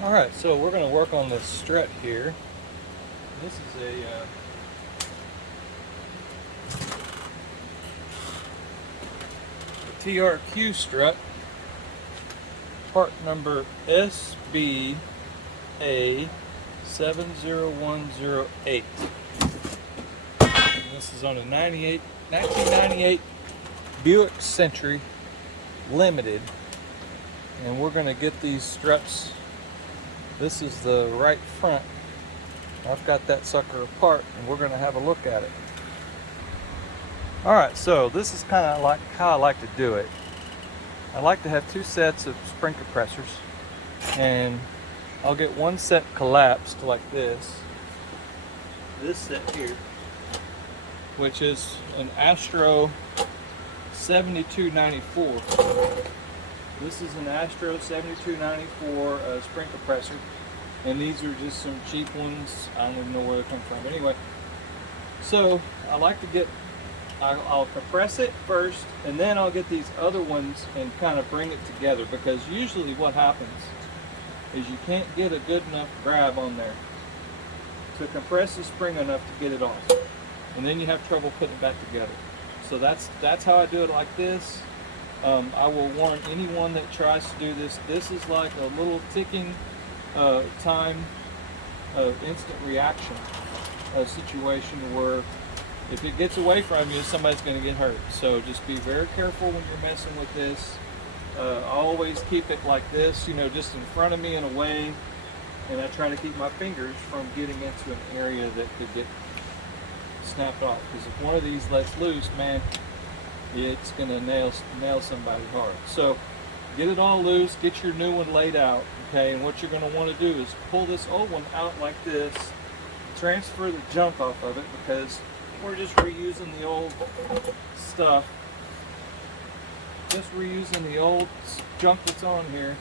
Alright, so we're going to work on this strut here. This is a TRQ strut, part number SBA70108. And this is on a 1998 Buick Century Limited. And we're going to get these struts. This is the right front. I've got that sucker apart and we're going to have a look at it. Alright, so this is kind of like how I like to do it. I like to have two sets of spring compressors, and I'll get one set collapsed like this. This set here, which is an Astro 7294. This is an Astro 7294 spring compressor, and these are just some cheap ones. I don't even know where they come from. Anyway, so I like to get, I'll compress it first, and then I'll get these other ones and kind of bring it together, because usually what happens is you can't get a good enough grab on there to compress the spring enough to get it off, and then you have trouble putting it back together. So that's how I do it, like this. I will warn anyone that tries to do this. This is like a little ticking time instant reaction situation where if it gets away from you, somebody's going to get hurt. So just be very careful when you're messing with this. I always keep it like this, you know, just in front of me and away, and I try to keep my fingers from getting into an area that could get snapped off, because if one of these lets loose, man, it's going to nail somebody hard. So get it all loose, get your new one laid out, okay? And what you're going to want to do is pull this old one out like this, transfer the junk off of it, because we're just reusing the old stuff. Just reusing the old junk that's on here.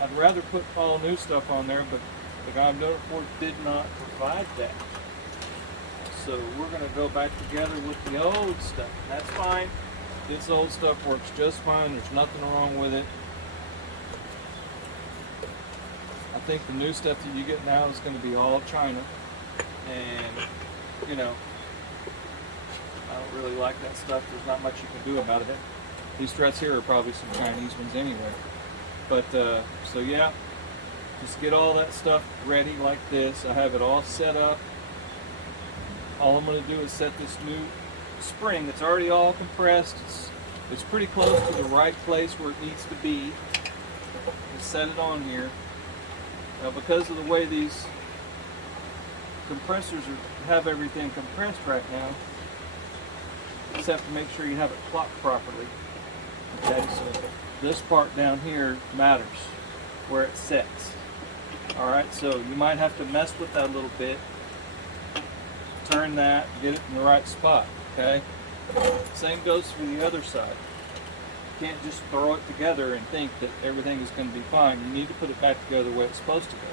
I'd rather put all new stuff on there, but the guy I'm doing it for did not provide that. So we're going to go back together with the old stuff. That's fine. This old stuff works just fine. There's nothing wrong with it. I think the new stuff that you get now is going to be all China. And, you know, I don't really like that stuff. There's not much you can do about it. These struts here are probably some Chinese ones anyway. But, so yeah, just get all that stuff ready like this. I have it all set up. All I'm going to do is set this new spring. It's already all compressed. It's pretty close to the right place where it needs to be. Just set it on here. Now, because of the way these compressors have everything compressed right now, you just have to make sure you have it clocked properly. Okay, so this part down here matters, where it sets. Alright, so you might have to mess with that a little bit. Turn that, get it in the right spot, okay? Same goes for the other side. You can't just throw it together and think that everything is going to be fine. You need to put it back together the way it's supposed to go.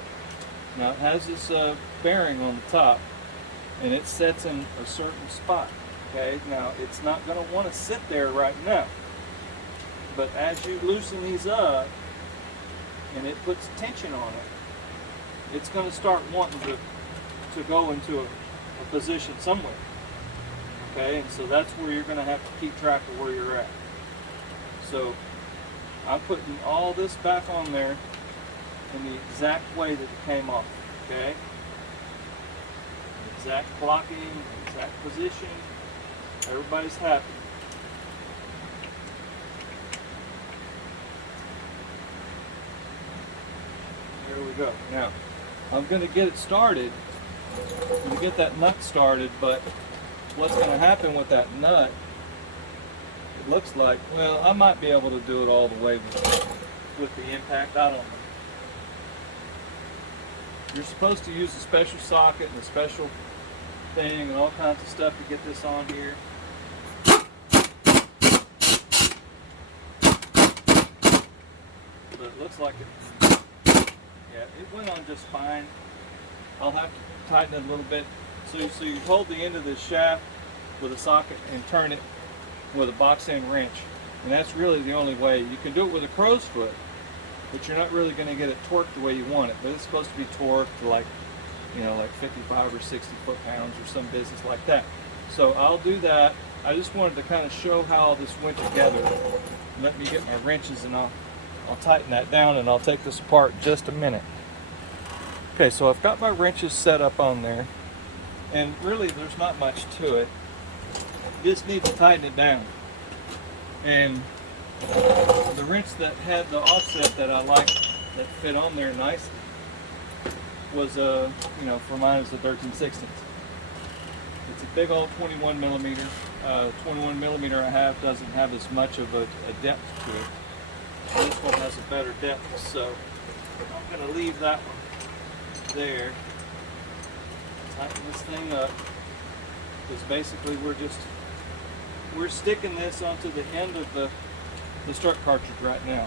Now it has this bearing on the top, and it sets in a certain spot, okay? Now it's not going to want to sit there right now, but as you loosen these up and it puts tension on it, it's going to start wanting to go into a position somewhere, okay? And so that's where you're going to have to keep track of where you're at. So I'm putting all this back on there in the exact way that it came off, okay? Exact blocking, exact position. Everybody's happy. There we go. Now I'm going to get it started. I'm going to get that nut started, but what's going to happen with that nut, it looks like, well, I might be able to do it all the way with the impact. I don't know. You're supposed to use a special socket and a special thing and all kinds of stuff to get this on here. But it looks like it, yeah, it went on just fine. I'll have to tighten it a little bit. So you hold the end of this shaft with a socket and turn it with a box end wrench. And that's really the only way. You can do it with a crow's foot, but you're not really going to get it torqued the way you want it. But it's supposed to be torqued to like, you know, like 55 or 60 foot-pounds or some business like that. So I'll do that. I just wanted to kind of show how all this went together. Let me get my wrenches and I'll tighten that down, and I'll take this apart in just a minute. Okay, so I've got my wrenches set up on there, and really there's not much to it. You just need to tighten it down. And the wrench that had the offset that I liked, that fit on there nicely, was you know, for mine is a 13/16. It's a big old 21 millimeter. 21 millimeter I have doesn't have as much of a depth to it. This one has a better depth, so I'm going to leave that one there. Tighten this thing up, because basically we're sticking this onto the end of the strut cartridge right now.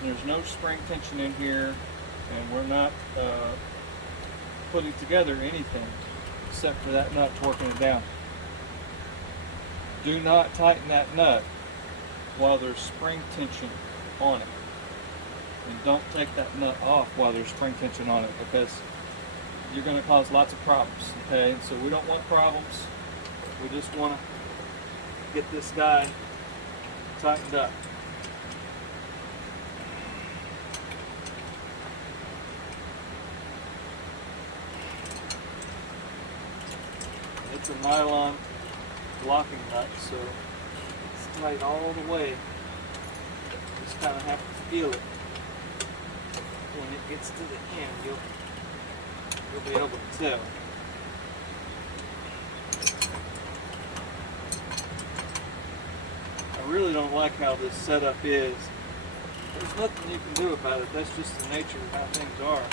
And there's no spring tension in here, and we're not putting together anything except for that nut torquing it down. Do not tighten that nut while there's spring tension on it. And don't take that nut off while there's spring tension on it, because you're going to cause lots of problems. Okay, and so we don't want problems. We just want to get this guy tightened up. It's a nylon locking nut, so it's tight all the way. Just kind of have to feel it. When it gets to the end, you'll be able to tell. I really don't like how this setup is. There's nothing you can do about it. That's just the nature of how things are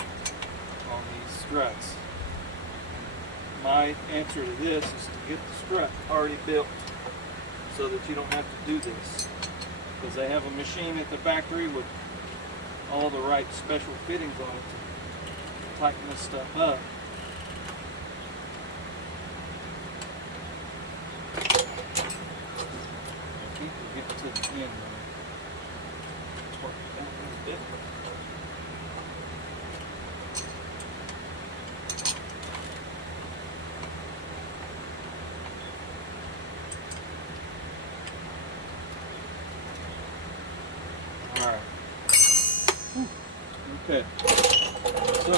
on these struts. My answer to this is to get the strut already built so that you don't have to do this, because they have a machine at the factory with all the right special fittings on it to tighten this stuff up. I think we're getting to the end now. Torque it down a little bit. Okay, so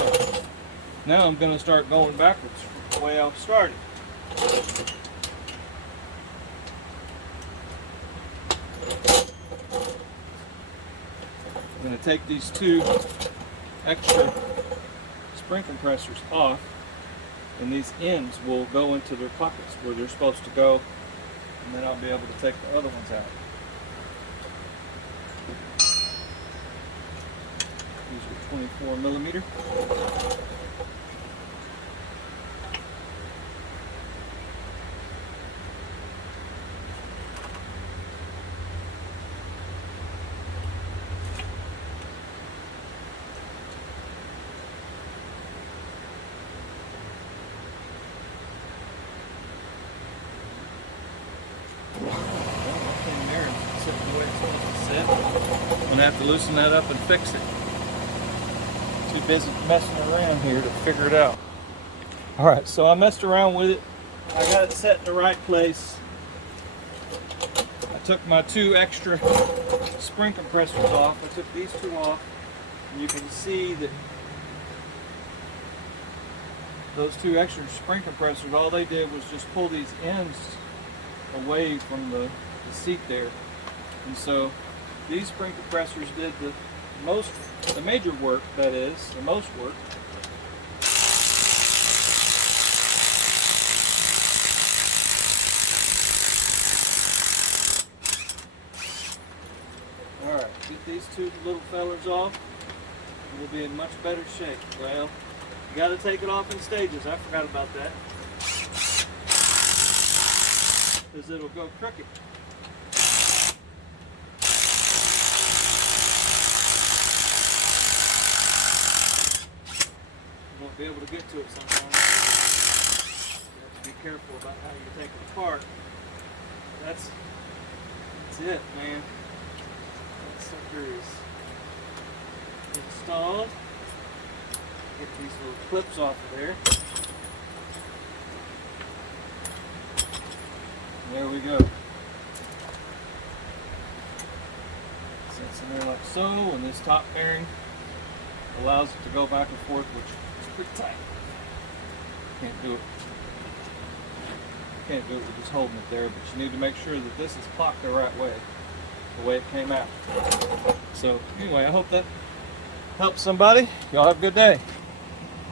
now I'm going to start going backwards from the way I started. I'm going to take these two extra spring compressors off, and these ends will go into their pockets where they're supposed to go, and then I'll be able to take the other ones out. These are 24 millimeter. I'm going to have to loosen that up and fix it. Too busy messing around here to figure it out. Alright, so I messed around with it. I got it set in the right place. I took my two extra spring compressors off. I took these two off, and you can see that those two extra spring compressors, all they did was just pull these ends away from the seat there. And so these spring compressors did the major work, that is, the most work. Alright, get these two little fellers off, and we'll be in much better shape. Well, you got to take it off in stages. I forgot about that, because it'll go crooked. Be able to get to it sometimes. You have to be careful about how you take it apart. That's it, man. That sucker is installed. Get these little clips off of there. There we go. Sets in there like so, and this top bearing allows it to go back and forth, which is pretty tight. Can't do it. Can't do it with just holding it there, but you need to make sure that this is clocked the right way, the way it came out. So anyway, I hope that helps somebody. Y'all have a good day.